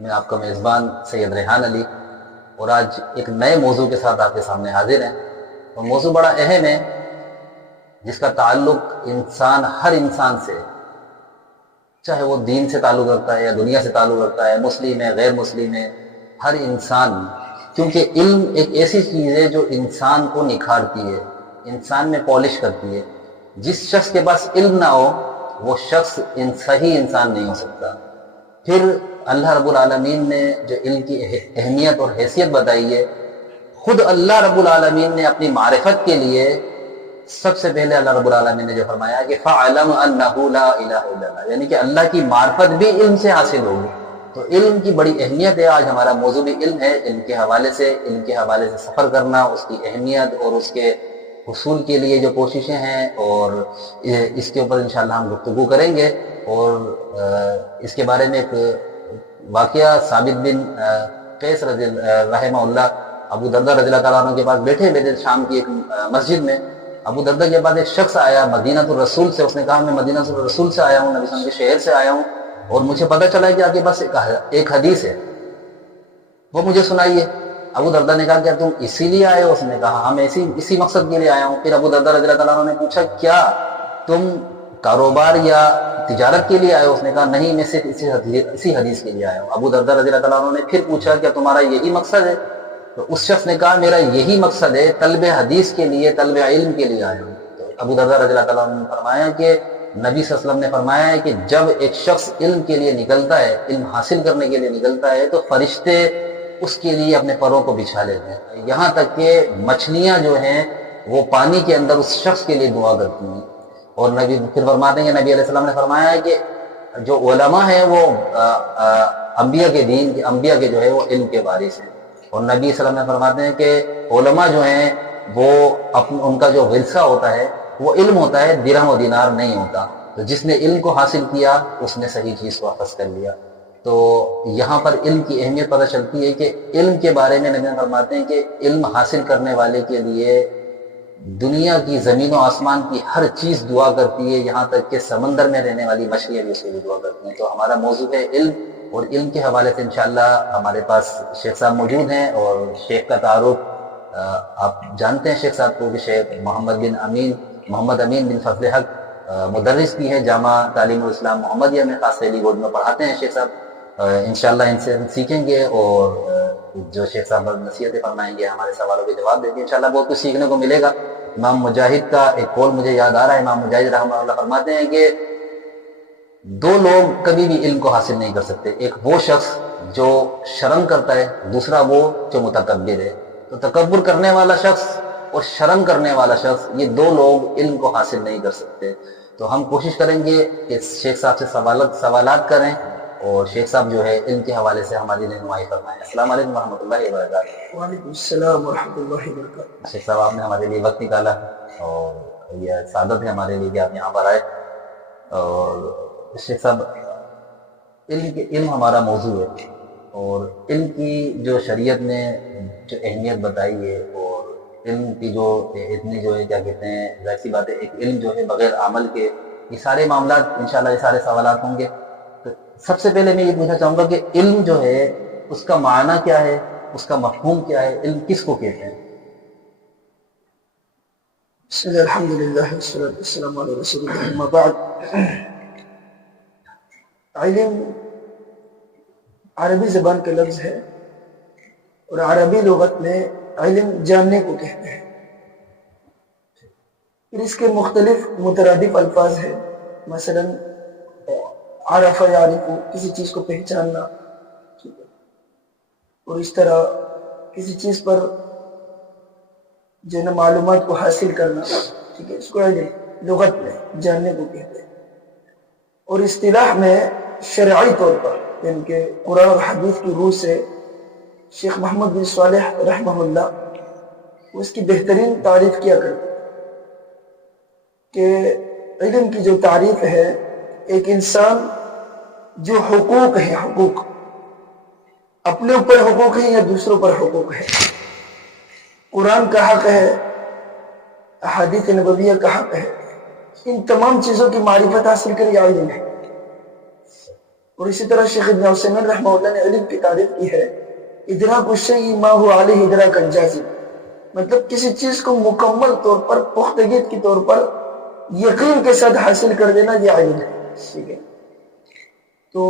میں آپ کا میزبان سید ریحان علی، اور آج ایک نئے موضوع کے ساتھ آپ کے سامنے حاضر ہیں۔ اور موضوع بڑا اہم ہے جس کا تعلق ہر انسان سے، چاہے وہ دین سے تعلق رکھتا ہے یا دنیا سے تعلق رکھتا ہے، مسلم ہے غیر مسلم ہے، ہر انسان، کیونکہ علم ایک ایسی چیز ہے جو انسان کو نکھارتی ہے، انسان میں پالش کرتی ہے۔ جس شخص کے پاس علم نہ ہو وہ شخص صحیح انسان نہیں ہو سکتا۔ پھر اللہ رب العالمین نے جو علم کی اہمیت اور حیثیت بتائی ہے، خود اللہ رب العالمین نے اپنی معرفت کے لیے سب سے پہلے اللہ رب العالمین نے جو فرمایا کہ فَعَلَمْ أَنَّهُ لَا إِلَهَ إِلَّا اللَّهُ، یعنی کہ اللہ کی معرفت بھی علم سے حاصل ہوگی۔ تو علم کی بڑی اہمیت ہے۔ آج ہمارا موضوع بھی علم ہے، علم کے حوالے سے سفر کرنا، اس کی اہمیت اور اس کے حصول کے لیے جو کوششیں ہیں، اور اس کے اوپر انشاءاللہ ہم گفتگو کریں گے۔ اور اس کے بارے میں ایک واقعہ، ثابت بن قیس رحمہ اللہ ابو دردہ رضی اللہ تعالیٰ عنہ کے پاس بیٹھے شام کی ایک مسجد میں۔ ابو دردہ کے بعد ایک شخص آیا مدینہ الرسول سے، اس نے کہا میں مدینہ الرسول سے آیا ہوں، نبی صلی اللہ علیہ وسلم کے شہر سے آیا ہوں، اور مجھے پتہ چلا ہے کہ آپ کے پاس ایک حدیث ہے، وہ مجھے سنائیے۔ ابو دردہ نے کہا کیا تم اسی لیے آئے ہو؟ اس نے کہا ہاں میں اسی مقصد کے لیے آیا ہوں۔ پھر ابو دردہ رضی اللہ تعالیٰ عنہ نے پوچھا کیا تم کاروبار یا تجارت کے لیے آئے ہو؟ اس نے کہا نہیں، میں صرف اسی حدیث کے لیے آیا ہوں۔ ابو دردہ رضی اللہ تعالیٰ عنہ نے پھر پوچھا کیا تمہارا یہی مقصد ہے؟ تو اس شخص نے کہا میرا یہی مقصد ہے، طلب حدیث کے لیے، طلب علم کے لیے آیا ہوں۔ تو ابو دردہ رضی اللہ تعالیٰ عنہ نے فرمایا کہ نبی صلی اللہ علیہ وسلم نے فرمایا ہے کہ جب ایک شخص علم کے لیے نکلتا ہے، علم حاصل کرنے کے لیے نکلتا ہے، تو فرشتے اس کے لیے اپنے پروں کو بچھا لیتے ہیں، یہاں تک کہ مچھلیاں جو ہیں وہ پانی کے اندر اس شخص کے لیے دعا کرتی ہیں۔ اور نبی پھر فرماتے ہیں کہ نبی علیہ السلام نے فرمایا ہے کہ جو علماء ہیں وہ انبیاء کے جو ہے وہ علم کے وارث ہیں۔ اور نبی صلی اللہ علیہ وسلم نے فرماتے ہیں کہ علماء جو ہیں وہ ان کا جو ورثہ ہوتا ہے وہ علم ہوتا ہے، درہم و دینار نہیں ہوتا۔ تو جس نے علم کو حاصل کیا اس نے صحیح چیز کو واپس کر لیا۔ تو یہاں پر علم کی اہمیت پتہ چلتی ہے کہ علم کے بارے میں نبی فرماتے ہیں کہ علم حاصل کرنے والے کے لیے دنیا کی، زمین و آسمان کی ہر چیز دعا کرتی ہے، یہاں تک کہ سمندر میں رہنے والی مچھلیاں بھی اس کے لیے دعا کرتی ہیں۔ تو ہمارا موضوع ہے علم، اور علم کے حوالے سے انشاءاللہ ہمارے پاس شیخ صاحب موجود ہیں، اور شیخ کا تعارف آپ جانتے ہیں شیخ صاحب کو کہ شیخ محمد امین بن فضل حق مدرس بھی ہیں، جامعہ تعلیم الاسلام محمدیہ میں، خاص علی گوڈ میں پڑھاتے ہیں شیخ صاحب۔ انشاءاللہ ان سے ہم سیکھیں گے، اور جو شیخ صاحب نصیحتیں فرمائیں گے، ہمارے سوالوں کے جواب دیں گے، انشاءاللہ بہت کچھ سیکھنے کو ملے گا۔ امام مجاہد کا ایک قول مجھے یاد آ رہا ہے، امام مجاہد رحمہ اللہ فرماتے ہیں کہ دو لوگ کبھی بھی علم کو حاصل نہیں کر سکتے، ایک وہ شخص جو شرم کرتا ہے، دوسرا وہ جو متکبر ہے۔ تو تکبر کرنے والا شخص اور شرم کرنے والا شخص، یہ دو لوگ علم کو حاصل نہیں کر سکتے۔ تو ہم کوشش کریں گے کہ شیخ صاحب سے سوالات کریں، اور شیخ صاحب جو ہے علم کے حوالے سے ہماری رہنمائی فرمائیں۔ السلام علیکم ورحمۃ اللہ وبرکاتہ۔ وعلیکم السلام ورحمۃ اللہ وبرکاتہ۔ شیخ صاحب آپ نے ہمارے لیے وقت نکالا، اور یہ سعادت ہے ہمارے لیے کہ آپ یہاں پر آئے۔ اور شیخ صاحب علم ہمارا موضوع ہے، اور علم کی جو شریعت نے جو اہمیت بتائی ہے، اور علم کی جو اتنی جو ہے کیا کہتے ہیں، ظاہر سی بات ہے ایک علم جو ہے بغیر عمل کے، یہ سارے معاملات انشاءاللہ یہ سارے سوالات ہوں گے۔ تو سب سے پہلے میں یہ پوچھنا چاہوں گا کہ علم جو ہے اس کا معنی کیا ہے، اس کا مفہوم کیا ہے، علم کس کو کہتے ہیں؟ بسم اللہ الحمدللہ والصلاۃ والسلام علی رسول اللہ، اما بعد۔ علم عربی زبان کا لفظ ہے، اور عربی لغت میں علم جاننے کو کہتے ہیں۔ پھر اس کے مختلف مترادف الفاظ ہیں، مثلا عرف یعرف، کسی چیز کو پہچاننا، اور اس طرح کسی چیز پر جو ہے نا معلومات کو حاصل کرنا، ٹھیک ہے، اس کو علم لغت میں جاننے کو کہتے ہیں۔ اور اصطلاح میں شرعی طور پر، یعنی کہ قرآن اور حدیث کی روح سے شیخ محمد بن صالح رحمہ اللہ وہ اس کی بہترین تعریف کیا کرتے کہ علم کی جو تعریف ہے، ایک انسان جو حقوق ہیں، حقوق اپنے اوپر حقوق ہیں یا دوسروں پر حقوق ہے، قرآن کا حق ہے، احادیث نبویہ کا حق ہے، ان تمام چیزوں کی معرفت حاصل کر یہ علم ہے۔ اور اسی طرح شیخ ابن عثیمین رحمہ اللہ نے علم کی تعریف کی ہے ادراک الشیء ما هو علیہ ادراک الجازم، مطلب کسی چیز کو مکمل طور پر پختگی کے طور پر یقین کے ساتھ حاصل کر دینا یہ علم ہے. ٹھیک ہے. تو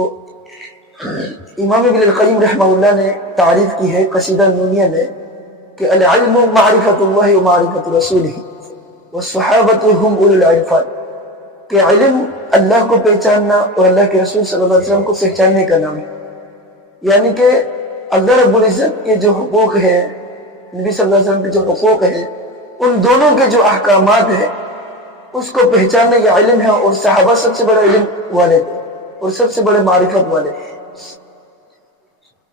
امام ابن القیم رحمہ اللہ نے تعریف کی ہے قصیدہ نونیہ میں کہ العلم معرفت اللہ و معرفت رسولہ والصحابۃ هم اولو العرفان، کہ علم اللہ کو پہچاننا اور اللہ کے رسول صلی اللہ علیہ وسلم کو پہچاننے کا نام ہے. یعنی کہ اللہ رب العزت کے جو حقوق ہیں، نبی صلی اللہ علیہ وسلم کے جو حقوق ہیں، ان دونوں کے جو احکامات ہیں اس کو پہچاننا یہ علم ہے. اور صحابہ سب سے بڑے علم والے تھے اور سب سے بڑے معرفت والے تھے.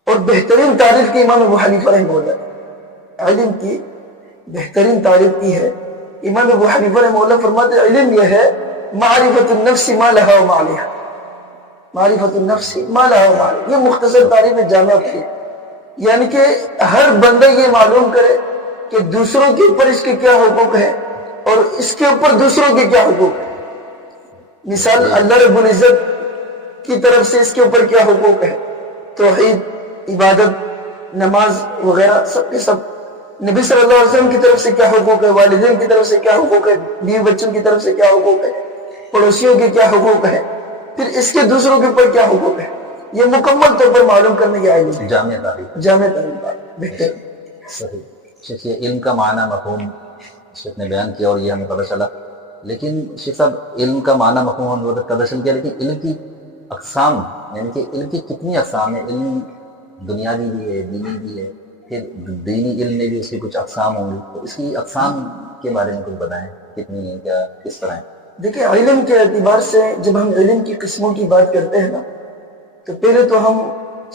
اور بہترین تعریف کی امام ابو حنیفہ رحمہ اللہ نے علم کی بہترین تعریف کی ہے. امام ابو حنیفہ رحمہ اللہ فرماتے ہیں علم یہ ہے معرفت النفس ما لها وما عليها، معرفت النفس ما لها وما عليها. یہ مختصر تعریف ہے جامع کی، یعنی کہ ہر بندہ یہ معلوم کرے کہ دوسروں کے اوپر اس کے کیا حقوق ہیں اور اس کے اوپر دوسروں کے کیا حقوق ہیں. مثال اللہ رب العزت کی طرف سے اس کے اوپر کیا حقوق ہے، توحید، عبادت، نماز وغیرہ سب کے سب. نبی صلی اللہ علیہ وسلم کی طرف سے کیا حقوق ہے، والدین کی طرف سے کیا حقوق ہے، بیوی بچوں کی طرف سے کیا حقوق ہے، پڑوسیوں کے کیا حقوق ہے، پھر اس کے دوسروں کے اوپر کیا حقوق ہے، یہ مکمل طور پر معلوم کرنے کی علم ہے. جامع تعریف. جامع تعریف بہتر. صحیح. شیخ یہ علم کا معنی مفہوم شیخ نے بیان کیا اور یہ ہمیں پتہ چلا، لیکن شیخ صاحب علم کا معنی مفہوم ہمیں پتہ چل گیا، لیکن علم کی اقسام یعنی کہ علم کی کتنی اقسام ہیں؟ علم دنیاوی بھی ہے، دینی بھی ہے، پھر دینی علم میں بھی اس کی کچھ اقسام ہوں گی، تو اس کی اقسام کے بارے میں کچھ بتائیں، کتنی ہیں، کیا کس طرح ہیں؟ دیکھیں علم کے اعتبار سے جب ہم علم کی قسموں کی بات کرتے ہیں نا تو پہلے تو ہم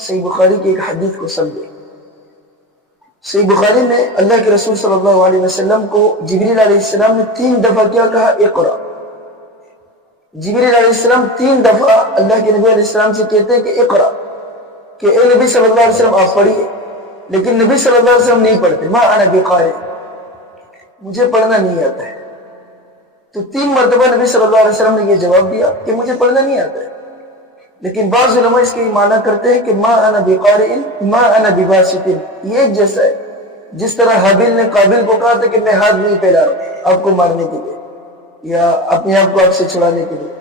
صحیح بخاری کی ایک حدیث کو سمجھیں. صحیح بخاری میں اللہ کے رسول صلی اللہ علیہ وسلم کو جبریل علیہ السلام نے 3 دفعہ کیا کہا اقرا. جبریل علیہ السلام 3 دفعہ اللہ کے نبی علیہ السلام سے کہتے ہیں کہ اقرا، کہ اے نبی صلی اللہ علیہ وسلم آپ پڑھیے. لیکن نبی صلی اللہ علیہ وسلم نہیں پڑھتے. ما انا بقارئ، مجھے پڑھنا نہیں آتا ہے. تو 3 مرتبہ نبی صلی اللہ علیہ وسلم نے یہ جواب دیا کہ مجھے پڑھنا نہیں آتا ہے. لیکن بعض علماء اس کے معنی کرتے ہیں کہ ما انا بقارئ ما انا بباسط، یہ ایک جیسا ہے. جس طرح حابیل نے قابل کو کہا تھا کہ میں ہاتھ نہیں پھیلا رہا آپ کو مارنے کے لیے یا اپنے آپ کو آپ سے چھڑانے کے لیے،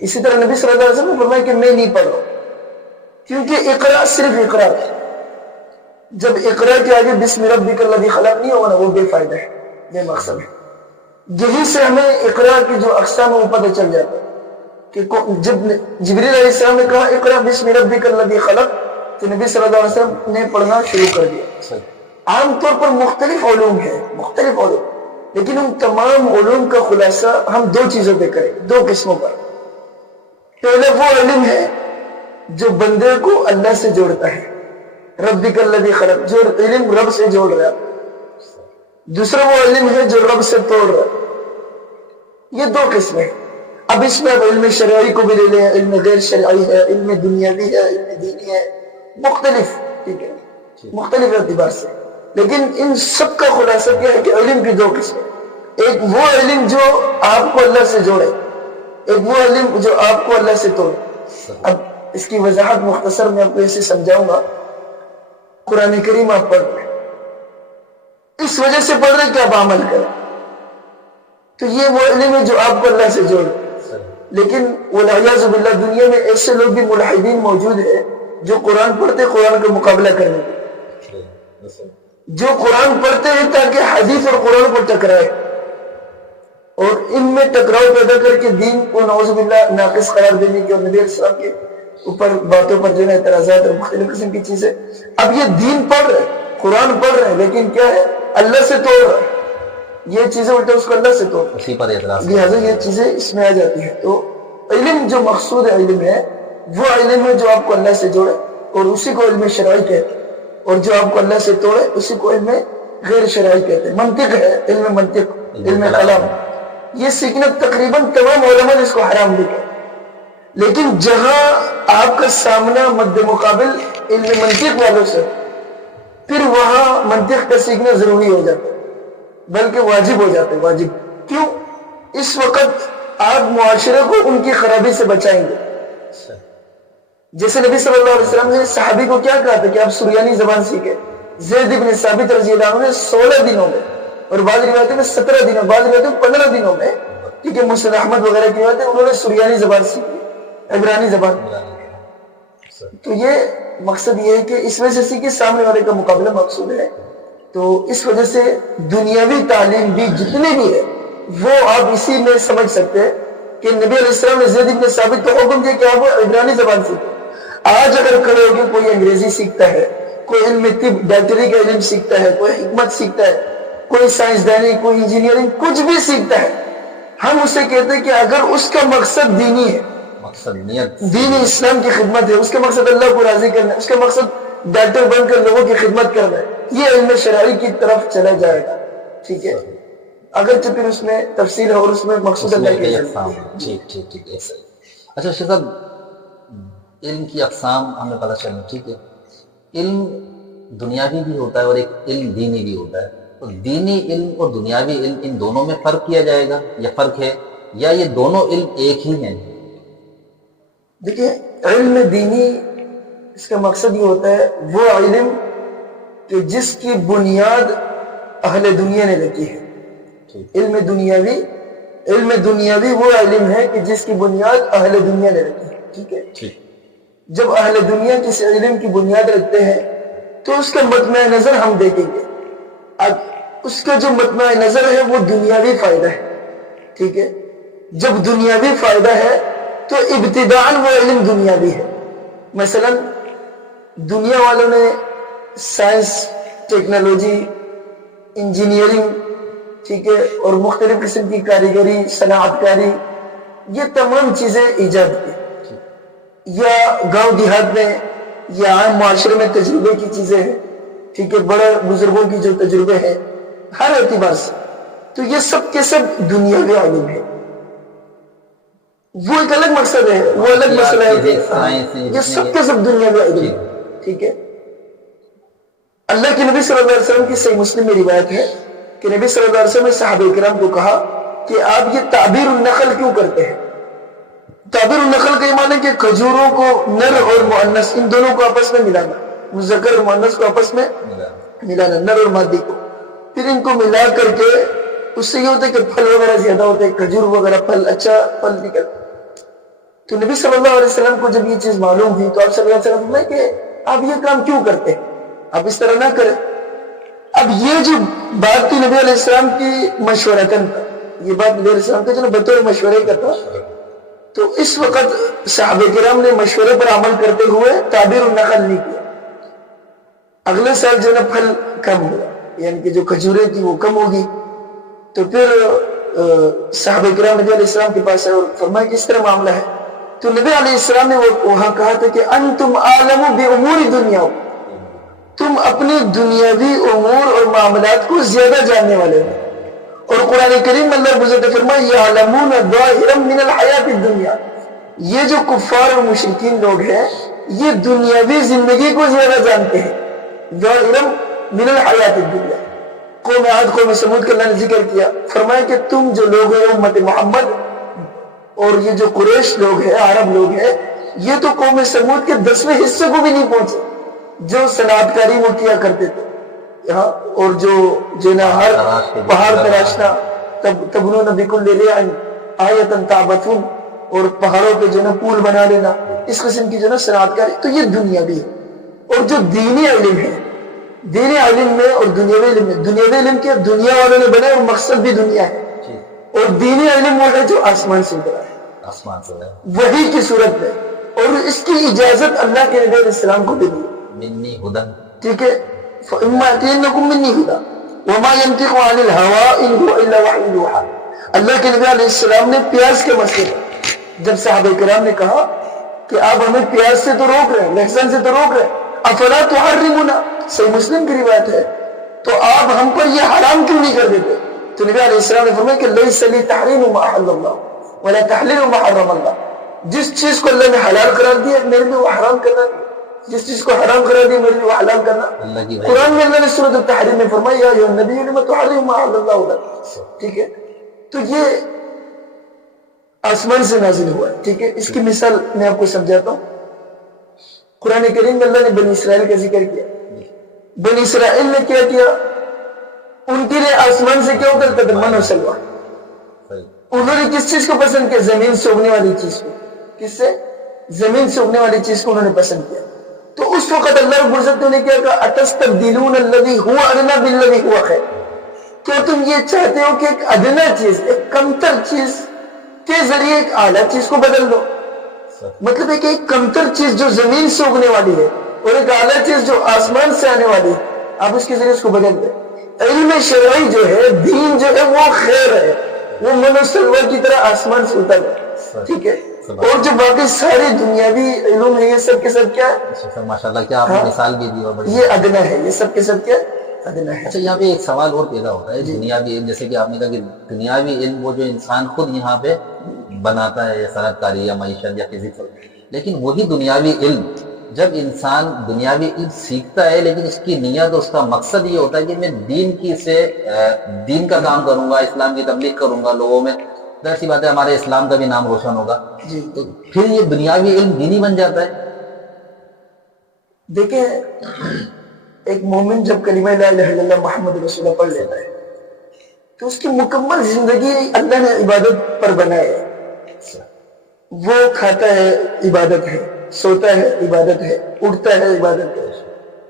اسی طرح نبی صلی اللہ علیہ وسلم نے فرمایا کہ میں نہیں پڑھ رہا ہوں، کیونکہ اقرا صرف اقرا ہے. جب اقرا کے آگے بسم ربک الذی خلق نہیں ہوگا نا وہ بے فائدہ ہے، بے مقصد ہے. یہی سے ہمیں اقرا کی جو اقسام ہے وہ پتہ چل جاتا ہے کہ جب جبریل علیہ السلام نے کہا اقرا بسم ربک الذی خلق تو نبی صلی اللہ علیہ وسلم نے پڑھنا شروع کر دیا. عام طور پر مختلف علوم ہیں، مختلف علوم، لیکن ان تمام علوم کا خلاصہ ہم 2 چیزوں پہ کریں، 2 قسموں پر. پہلے وہ علم ہے جو بندے کو اللہ سے جوڑتا ہے، ربک الذی خلق، جو علم رب سے جوڑ رہا ہے. دوسرا وہ علم ہے جو رب سے توڑ رہا ہے. یہ 2 قسمیں. اب اس میں اب علم شرعی کو بھی لے لیں، علم غیر شرعی ہے، علم دنیاوی ہے، علم دینی ہے، مختلف، ٹھیک ہے، مختلف اعتبار سے. لیکن ان سب کا خلاصہ کیا ہے کہ علم کی 2 قسمیں. ایک وہ علم جو آپ کو اللہ سے جوڑے، ایک وہ علم جو آپ کو اللہ سے توڑے. اب اس کی وضاحت مختصر میں آپ کو ایسے سمجھاؤں گا. قرآن کریم آپ پڑھ رہے ہیں، اس وجہ سے پڑھ رہے ہیں کہ آپ عمل کریں، تو یہ وہ علم ہے جو آپ کو اللہ سے جوڑے. لیکن والعیاذ باللہ دنیا میں ایسے لوگ بھی ملحدین موجود ہیں جو قرآن پڑھتے قرآن کا مقابلہ کرنے کے، جو قرآن پڑھتے ہیں تاکہ حدیث اور قرآن کو ٹکرائے اور ان میں ٹکراؤ پیدا کر کے دین کو نعوذ باللہ ناقص قرار دینے کی اور نبی علیہ السلام کے اوپر باتوں پر جو ہے اعتراضات اور مختلف قسم کی چیزیں. اب یہ دین پڑھ رہے، قرآن پڑھ رہے ہیں، لیکن کیا ہے اللہ سے توڑ رہے ہیں. یہ چیزیں الٹا اس کو اللہ سے توڑ اسی پر اعتراض، لہٰذا یہ چیزیں اس میں آ جاتی ہیں. تو علم جو مقصود علم ہے وہ علم ہے جو آپ کو اللہ سے جوڑے اور اسی کو علم شرعی کہتے ہیں، اور جو آپ کو اللہ سے توڑے اسی کو علم غیر شرعی کہتے ہیں. منطق ہے، علم منطق، علم کلام، یہ سیکھنا تقریباً تمام علماء نے اس کو حرام بھی کیا. لیکن جہاں آپ کا سامنا مد مقابل علم منطق والوں سے، پھر وہاں منطق کا سیکھنا ضروری ہو جاتا ہے، بلکہ واجب ہو جاتا ہے. واجب کیوں؟ اس وقت آپ معاشرے کو ان کی خرابی سے بچائیں گے. جیسے نبی صلی اللہ علیہ وسلم نے صحابی کو کیا کہا تھا کہ آپ سریانی زبان سیکھیں. زید بن ثابت رضی اللہ عنہ نے 16 دنوں میں اور بعض روایتوں میں 17 دنوں بعض روایتوں میں 15 دنوں میں ٹھیک ہے مسند احمد وغیرہ کی روایتیں انہوں نے سریانی زبان سیکھی, عبرانی زبان. تو یہ مقصد یہ ہے کہ اس وجہ سے کہ سامنے والے کا مقابلہ مقصود ہے, تو اس وجہ سے دنیاوی تعلیم بھی جتنی بھی ہے وہ آپ اسی میں سمجھ سکتے ہیں کہ نبی علیہ السلام نے زید بن ثابت کو حکم دیا کہ آپ عبرانی زبان سیکھیں. آج اگر کھڑے ہو کے کوئی انگریزی سیکھتا ہے, کوئی علم طب ڈاکٹری کا علم سیکھتا ہے, کوئی حکمت سیکھتا ہے, کوئی سائنسدانی, کوئی انجینئرنگ, کچھ بھی سیکھتا ہے, ہم اسے کہتے ہیں کہ اگر اس کا مقصد دینی ہے, مقصد نیت دین اسلام کی خدمت ہے, اس کا مقصد اللہ کو راضی کرنا ہے, اس کا مقصد ڈاکٹر بن کر لوگوں کی خدمت کرنا ہے, یہ علم شرعی کی طرف چلا جائے گا. ٹھیک ہے, اگرچہ پھر اس میں تفصیل ہے اور اس میں مقصود اللہ کی اقسام. ٹھیک ٹھیک ٹھیک ایسا ہی. اچھا شیخ صاحب, علم کی اقسام ہمیں پتہ چلی. ٹھیک ہے, علم دنیاوی بھی ہوتا ہے اور ایک علم دینی بھی ہوتا ہے. تو دینی علم اور دنیاوی علم ان دونوں میں فرق کیا جائے گا یا فرق ہے, یا یہ دونوں علم ایک ہی ہیں؟ دیکھیں, علم دینی اس کا مقصد یہ ہوتا ہے وہ علم کہ جس کی بنیاد اہل دنیا نے رکھی ہے. علم دنیاوی وہ علم ہے کہ جس کی بنیاد اہل دنیا نے رکھی ہے. ٹھیک ہے, جب اہل دنیا کسی علم کی بنیاد رکھتے ہیں تو اس کا مطمع نظر ہم دیکھیں گے. اب اس کا جو مطمع نظر ہے وہ دنیاوی فائدہ ہے. ٹھیک ہے, جب دنیاوی فائدہ ہے تو ابتداءً وہ علم دنیاوی ہے. مثلا دنیا والوں نے سائنس, ٹیکنالوجی, انجینئرنگ, ٹھیک ہے, اور مختلف قسم کی کاریگری, صنعت کاری, یہ تمام چیزیں ایجاد کی. یا گاؤں دیہات میں یا عام معاشرے میں تجربے کی چیزیں ہیں. ٹھیک ہے, بڑے بزرگوں کی جو تجربے ہیں ہر اعتبار سے, تو یہ سب کے سب دنیاوی علم ہے. وہ ایک الگ مقصد ہے, وہ الگ مسئلہ ہے, یہ سب کے سب دنیاوی علم ہے. ٹھیک ہے, اللہ کے نبی صلی اللہ علیہ وسلم کی صحیح مسلم میں روایت ہے کہ نبی صلی اللہ علیہ وسلم نے صحابہ کرام کو کہا کہ آپ یہ تعبیر النخل کیوں کرتے ہیں. تعبیر النخل کا یہ معنی ہے کہ کھجوروں کو نر اور مؤنث ان دونوں کو آپس میں ملانا, مذکر اور مؤنث کو آپس میں ملانا, نر اور مادی کو, پھر ان کو ملا کر کے اس سے یہ ہوتا ہے کہ پھل وغیرہ زیادہ ہوتے ہیں, کھجور وغیرہ پھل اچھا پھل نکلتا. تو نبی صلی اللہ علیہ وسلم کو جب یہ چیز معلوم ہوئی تو آپ صلی اللہ علیہ وسلم نے کہ آپ یہ کام کیوں کرتے ہیں, آپ اس طرح نہ کریں. اب یہ جو بات تھی نبی علیہ السلام کی مشورتاً تھا, یہ بات نبی علیہ السلام کا جو بطور مشورے کا تھا, تو اس وقت صحابہ کرام نے مشورے پر عمل کرتے ہوئے تعبیر النخل نہیں کیا. اگلے سال جو پھل کم ہوا, یعنی کہ جو کھجوریں تھی وہ کم ہوگی, تو پھر صحابہ کرام نبی علیہ السلام کے پاس آئے اور فرمایا کہ اس طرح معاملہ ہے. تو نبی علیہ السلام نے وہاں کہا تھا کہ انتم عالم بامور دنیا, تم اپنی دنیاوی امور اور معاملات کو زیادہ جاننے والے ہو. اور قرآن کریم میں اللہ رب نے فرمایا یعلمون ظاہرا من الحیات الدنیا, یہ جو کفار اور مشرکین لوگ ہیں یہ دنیاوی زندگی کو زیادہ جانتے ہیں. ظاہرا من الحیات الدنیا, قوم عاد قوم سمود کا اللہ نے ذکر کیا, فرمایا کہ تم جو لوگ ہیں امت محمد اور یہ جو قریش لوگ ہیں, عرب لوگ ہیں, یہ تو قوم سمود کے 10ویں حصے کو بھی نہیں پہنچے جو صنعت کاری وہ کیا کرتے تھے. اور جو نا ہر پہاڑ تراشنا, تبنون بکل ریع آیۃ تعبثون, اور پہاڑوں پہ جو نا پول بنا لینا, اس قسم کی جو نا صنعت کاری, تو یہ دنیاوی ہے. اور جو دینی علم ہے, دینی علم میں اور دنیاوی علم میں, دنیاوی علم کے دنیا والوں نے بنائے اور مقصد بھی دنیا ہے, اور دینی علم وہ ہے جو آسمان سے اترا ہے, آسمان سے وحی کی صورت میں, اور اس کی اجازت اللہ کے نبی علیہ السلام کو دی منی ہدن. ٹھیک ہے, فَإِمَّا يَأْتِيَنَّكُم مِّنِّي هُدًى وَمَا يَنطِقُ عَنِ الْهَوَىٰ إِنْ هُوَ إِلَّا وَحْيٌ يُوحَىٰ. اللہ کے نبی علیہ السلام نے پیاس کے مسئلے پر جب صحابہ کرام نے کہا کہ آپ ہمیں پیاس سے تو روک رہے ہیں, لہسن سے تو روک رہے ہیں, افلا تحرمنا, صحیح مسلم کی روایت ہے, تو آپ ہم پر یہ حرام کیوں نہیں کر دیتے؟ تو نبی علیہ السلام نے فرمایا کہ لَيْسَ لِي تَحْرِيمُ مَا أَحَلَّ اللَّهُ وَلَا تَحْلِيلُ مَا حَرَّمَ اللَّهُ, جس چیز کو اللہ نے حلال قرار دیا میرے لیے وہ حرام کرنا نہیں, جس چیز کو حرام قرار دیا میرے لیے وہ حلال کرنا. قرآن میں اللہ نے سورۃ التحریم میں فرمایا یا ایھا النبی لما تحرم ما احل اللہ لک. ٹھیک ہے, تو یہ آسمان سے نازل ہوا ہے. ٹھیک ہے, اس کی مثال میں آپ کو سمجھاتا ہوں. قرآن کریم میں اللہ نے بنی اسرائیل کا ذکر کیا. بنی اسرائیل نے کیا کیا؟ ان کے لیے آسمان سے کیا اترتا تھا؟ من و سلوا. انہوں نے کس چیز کو پسند کیا؟ زمین سے اگنے والی چیز کو. کس سے؟ زمین سے اگنے والی چیز کو انہوں نے پسند کیا. تو اس وقت اللہ رب العزت نے کیا کہا؟ اتستبدلون الذی هو ادنی بالذی هو خیر. کیا تم یہ چاہتے ہو کہ ایک ادنا چیز، ایک کمتر چیز کے ذریعے ایک اعلیٰ چیز کو بدل دو؟ مطلب ہے کہ ایک کمتر چیز جو زمین سے اگنے والی ہے اور ایک اعلیٰ چیز جو آسمان سے آنے والی ہے، آپ اس کے ذریعے اس کو بدل دیں. علم شرعی جو ہے، دین جو ہے، وہ خیر ہے، وہ من و سلوا کی طرح آسمان سے اتر ہے. ٹھیک ہے. اور جو باقی سارے دنیاوی علوم ہے، یہ سب کے سب کیا ہے؟ ماشاءاللہ کیا آپ نے مثال بھی دی اور بڑی. یہ ادنا ہے، یہ سب کے سب کیا ادنا ہے. اچھا یہاں پہ ایک سوال اور پیدا ہوتا ہے. دنیاوی علم، جیسے کہ آپ نے کہا کہ دنیاوی علم وہ جو انسان خود یہاں پہ بناتا ہے، یا صنعت کاری یا معیشت یا فزکس، لیکن وہی دنیاوی علم جب انسان دنیاوی علم سیکھتا ہے لیکن اس کی نیت، اس کا مقصد یہ ہوتا ہے کہ میں دین کا کام کروں گا، اسلام کی تبلیغ کروں گا لوگوں میں، ظاہر سی بات ہے ہمارے اسلام کا بھی نام روشن ہوگا. تو پھر یہ دنیاوی علم دینی بن جاتا ہے. دیکھیں، ایک مومن جب کلمہ لا الہ الا اللہ محمد رسول اللہ پڑھ لیتا ہے تو اس کی مکمل زندگی اللہ نے عبادت پر بنائی ہے. وہ کھاتا ہے عبادت ہے، سوتا ہے عبادت ہے، اٹھتا ہے عبادت ہے،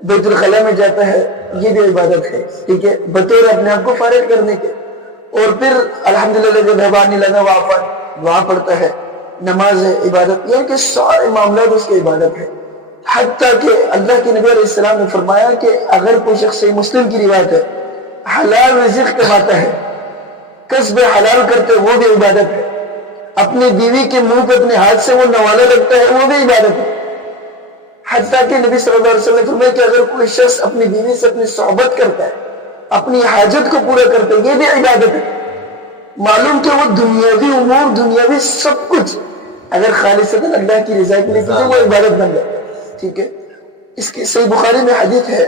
بیت الخلاء میں جاتا ہے یہ بھی عبادت ہے. ٹھیک ہے. بطور اپنے آپ کو فارغ کرنے کے. اور پھر الحمدللہ جو بھگوان لگا وہاں پڑھتا ہے. نماز ہے عبادت، یعنی کہ سارے معاملات اس کی عبادت ہے. حتیٰ کہ اللہ کے نبی علیہ السلام نے فرمایا کہ اگر کوئی شخص مسلم کی روایت ہے حلال رزق کماتا ہے، کسب حلال کرتے وہ بھی عبادت ہے. اپنی بیوی کے منہ پہ اپنے ہاتھ سے وہ نوالا رکھتا ہے وہ بھی عبادت ہے. حتیٰ کہ نبی صلی اللہ علیہ وسلم نے فرمایا کہ اگر کوئی شخص اپنی بیوی سے اپنی صحبت کرتا ہے، اپنی حاجت کو پورا کرتا ہے، یہ بھی عبادت ہے. معلوم کہ وہ دنیاوی امور، دنیاوی سب کچھ اگر خالصتاً اللہ کی رضا کے لیے کیجیے وہ عبادت بن جاتا ہے. ٹھیک ہے. اس کی صحیح بخاری میں حدیث ہے،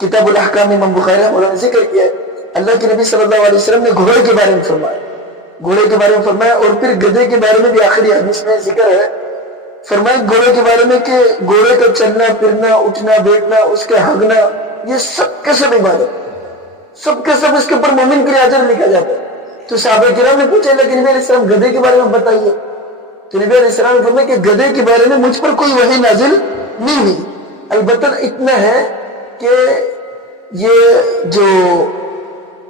کتاب الاحکام امام بخاری نے ذکر کیا ہے. اللہ کے نبی صلی اللہ علیہ وسلم نے گھوڑے کے بارے میں فرمایا، گھوڑے کے بارے میں فرمایا، اور پھر گدھے کے بارے میں بھی آخری حدیث میں ذکر ہے. فرمایا گھوڑے کے بارے میں کہ گھوڑے کا چلنا پھرنا، اٹھنا بیٹھنا، اس کے ہگنا، یہ سب کے سب عبادت، سب کے سب اس کے اوپر مومن کے لیے اجر لکھا جاتا ہے. تو صحابہ کرام نے پوچھا کہ نبی علیہ السلام گدھے کے بارے میں بتائیے. تو نبی علیہ السلام نے فرمایا کہ گدھے کے بارے میں مجھ پر کوئی وحی نازل نہیں ہوئی، البتہ اتنا ہے کہ یہ جو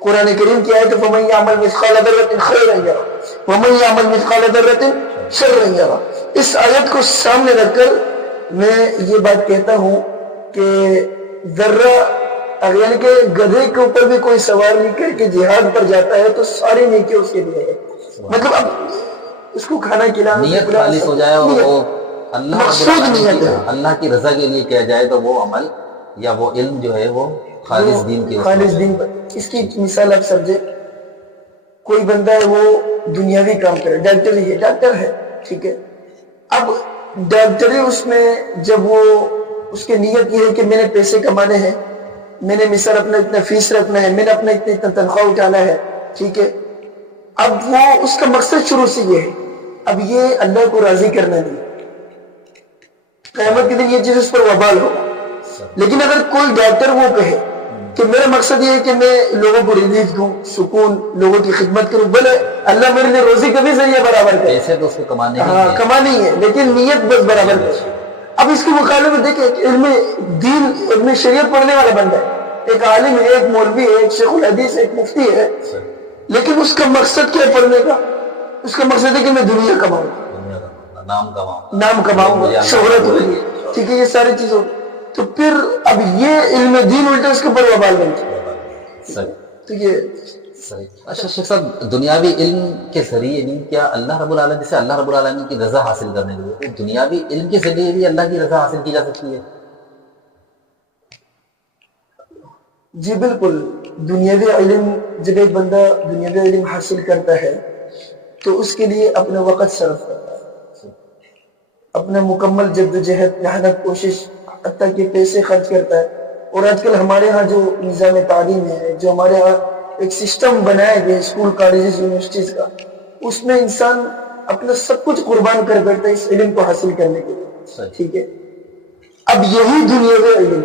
قرآن کریم کی آیت فَمَنْ يَعْمَلْ مِثْقَالَ ذَرَّةٍ خَيْرًا يَرَهُ وَمَنْ يَعْمَلْ مِثْقَالَ ذَرَّةٍ شَرًّا يَرَهُ، اس آیت کو سامنے رکھ کر میں یہ بات کہتا ہوں کہ ذرہ، یعنی کہ گدھے کے اوپر بھی کوئی سوار نہیں کر کے جہاد پر جاتا ہے تو ساری نیکی اس کے لیے ہے. مطلب اب اس کو کھانا کھلانا، نیت خالص ہو جائے اور وہ اللہ کی رضا کے لیے کیا جائے تو وہ عمل یا وہ علم جو ہے وہ خالص دین کی خالص دین پر. اس کی مثال آپ سمجھے، کوئی بندہ ہے وہ دنیاوی کام کرے، ڈاکٹر ہی ہے، ڈاکٹر ہے. ٹھیک ہے. اب ڈاکٹری اس میں جب وہ اس کی نیت یہ ہے کہ میں نے پیسے کمانے ہیں، میں نے مثال اپنا اتنا فیس رکھنا ہے، میں نے اپنا اتنا تنخواہ اٹھانا ہے. ٹھیک ہے. اب وہ اس کا مقصد شروع سے یہ ہے، اب یہ اللہ کو راضی کرنا نہیں، قیامت کے دن یہ چیز اس پر وبال ہوگا. لیکن اگر کوئی ڈاکٹر وہ کہے کہ میرا مقصد یہ ہے کہ میں لوگوں کو ریلیف دوں، سکون، لوگوں کی خدمت کروں، بھلے اللہ میرے لیے روزی کا بھی ذریعہ برابر کرے، پیسے تو اس کو کمانی ہے لیکن نیت بس برابر کرے. اب اس کے مقابلے میں دیکھیں علم دین، علم شریعت پڑھنے والا بندہ ہے، ایک عالم ہے، ایک مولوی ہے، ایک شیخ الحدیث ہے، ایک مفتی ہے، لیکن اس کا مقصد کیا ہے پڑھنے کا؟ اس کا مقصد ہے کہ میں دنیا کماؤں، نام کماؤں، شہرت ہوگی. ٹھیک ہے. یہ ساری چیزوں تو پھر اب یہ علم دین الٹا اس کے اوپر وبال بنتی. تو یہ صحیح. اچھا شیخ صاحب، دنیاوی علم کے ذریعے نہیں کیا اللہ رب العالمین سے اللہ رب العالمین کی رضا حاصل کرنے کے لیے دنیاوی علم کے ذریعے بھی اللہ کی رضا حاصل کی جا سکتی ہے؟ جی بالکل. دنیاوی علم، جب ایک بندہ دنیاوی علم حاصل کرتا ہے تو اس کے لیے اپنا وقت صرف کرتا ہے، اپنا مکمل جدوجہد، محنت، کوشش، حتیٰ کہ پیسے خرچ کرتا ہے. اور آج کل ہمارے ہاں جو نظام تعلیم ہے، جو ہمارے ہاں ایک سسٹم بنایا گیا اسکول، کالجز، یونیورسٹیز کا، اس میں انسان اپنا سب کچھ قربان کر بیٹھتا ہے اس علم کو حاصل کرنے کے لیے. ٹھیک ہے. اب یہی دنیاوی علم،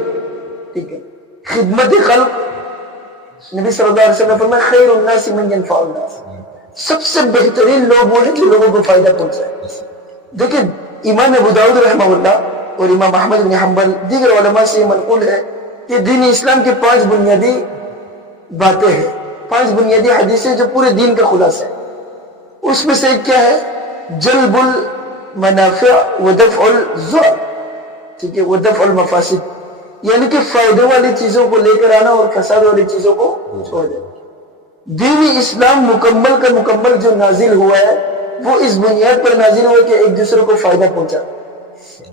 ٹھیک ہے، خدمت خلق، نبی صلی اللہ علیہ وسلم نے فرمایا خیر الناس من ينفع الناس، سب سے بہترین لوگ وہ ہیں جو لوگوں کو فائدہ پہنچائے۔ دیکھیں امام ابو داؤد رحمہ اللہ اور امام احمد بن حنبل دیگر علماء سے یہ منقول ہے کہ دین اسلام کے 5 بنیادی باتیں ہیں، 5 بنیادی حدیثیں جو پورے دین کا خلاصہ ہے۔ اس میں سے ایک کیا ہے؟ جلب المنافع ودفع الضر، ٹھیک ہے، ودفع المفاسد، یعنی کہ فائدے والی چیزوں کو لے کر آنا اور فساد والی چیزوں کو چھوڑ دینا۔ دین اسلام مکمل کا مکمل جو نازل ہوا ہے وہ اس بنیاد پر نازل ہوا کہ ایک دوسرے کو فائدہ پہنچا۔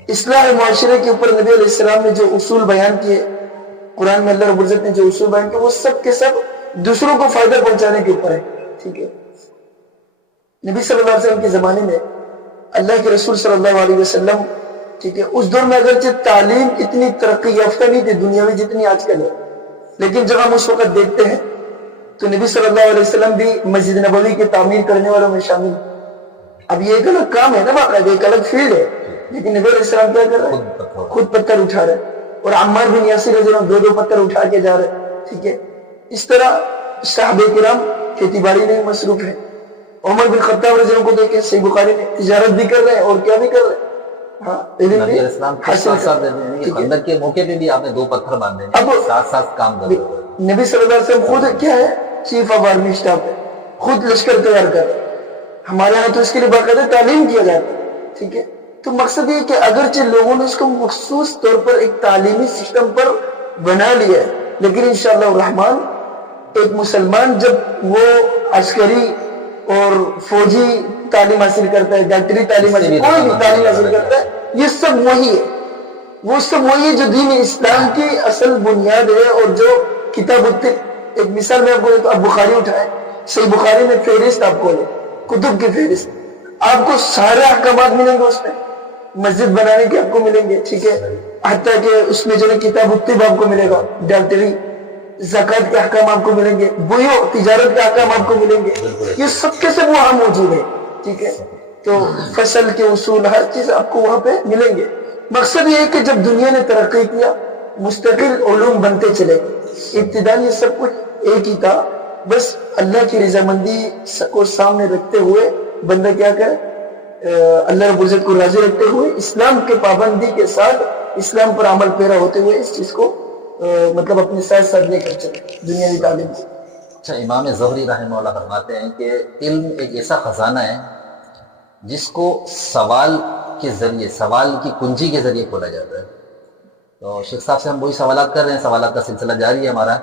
اصلاح معاشرے کے اوپر نبی علیہ السلام نے جو اصول بیان کیے، قرآن میں اللہ رب العزت نے جو اصول بیان کیے، وہ سب کے سب دوسروں کو فائدہ پہنچانے کے اوپر ہے، ٹھیک ہے۔ نبی صلی اللہ علیہ وسلم کے زمانے میں اللہ کے رسول صلی اللہ علیہ وسلم، ٹھیک ہے، اس دور میں اگرچہ تعلیم اتنی ترقی یافتہ نہیں تھی دنیاوی جتنی آج کل ہے، لیکن جب ہم اس وقت دیکھتے ہیں تو نبی صلی اللہ علیہ وسلم بھی مسجد نبوی کی تعمیر کرنے والوں میں شامل۔ اب یہ ایک الگ کام ہے نا، باقاعدہ ایک الگ فیلڈ ہے، لیکن نبی علیہ السلام کیا کر رہے ہیں؟ خود پتھر اٹھا رہے ہیں، اور عمار بن یاسر رضی اللہ عنہ 2 پتھر اٹھا کے جا رہے ہیں، ٹھیک ہے۔ اس طرح صحابہ کرام کھیتی باڑی میں مصروف ہیں۔ عمر بن خطاب رضی اللہ عنہ کو دیکھیں، صحیح بخاری میں تجارت بھی کر رہے ہیں اور کیا بھی کر رہے ہیں، ہاں، علم بھی حاصل کر رہے ہیں۔ خندق کے موقع پہ بھی آپ نے 2 پتھر باندھے ہیں، اب ساتھ ساتھ کام کر رہے ہیں۔ نبی صلی اللہ علیہ وسلم خود کیا ہے؟ چیف آف آرمی اسٹاف ہے، خود لشکر تیار کر رہے ہیں۔ ہمارے یہاں تو اس کے لیے باقاعدہ تعلیم کیا جاتا ہے، ٹھیک ہے۔ تو مقصد یہ کہ اگرچہ لوگوں نے اس کو مخصوص طور پر ایک تعلیمی سسٹم پر بنا لیا ہے، لیکن انشاءاللہ الرحمن ایک مسلمان جب وہ عسکری اور فوجی تعلیم حاصل کرتا ہے، ڈاکٹری تعلیم حاصل، کوئی بھی تعلیم حاصل کرتا ہے، یہ سب وہی ہے، وہ سب وہی ہے جو دین اسلام کی اصل بنیاد ہے، اور جو کتاب ایک مثال میں آپ کو، اب بخاری اٹھائے، صحیح بخاری میں فہرست آپ کو لے، کتب کی فہرست، آپ کو سارے احکامات ملیں گے اس میں، مسجد بنانے کے آپ کو ملیں گے، ٹھیک ہے، حتیٰ کہ اس میں جو ہے کتاب الطب آپ کو ملے گا، ڈاکٹری، زکوٰۃ کے احکام آپ کو ملیں گے، بیع تجارت کے احکام آپ کو ملیں گے، یہ سب کے سب وہاں موجود ہے، ٹھیک ہے۔ تو فصل کے اصول ہر چیز آپ کو وہاں پہ ملیں گے۔ مقصد یہ ہے کہ جب دنیا نے ترقی کیا، مستقل علوم بنتے چلے، ابتدا یہ سب کچھ ایک ہی تھا، بس اللہ کی رضامندی کو سامنے رکھتے ہوئے بندہ کیا کرے؟ اللہ رب العزت کو راضی رکھتے ہوئے اسلام کے پابندی کے ساتھ اسلام پر عمل پیرا ہوتے ہوئے اس چیز کو مطلب اپنے ساتھ ساتھ لے کر چلے دنیاوی تعلیم کو۔ اچھا، امام زہری رحمہ اللہ فرماتے ہیں کہ علم ایک ایسا خزانہ ہے جس کو سوال کے ذریعے، سوال کی کنجی کے ذریعے کھولا جاتا ہے۔ تو شیخ صاحب سے ہم وہی سوالات کر رہے ہیں، سوالات کا سلسلہ جاری ہے ہمارا۔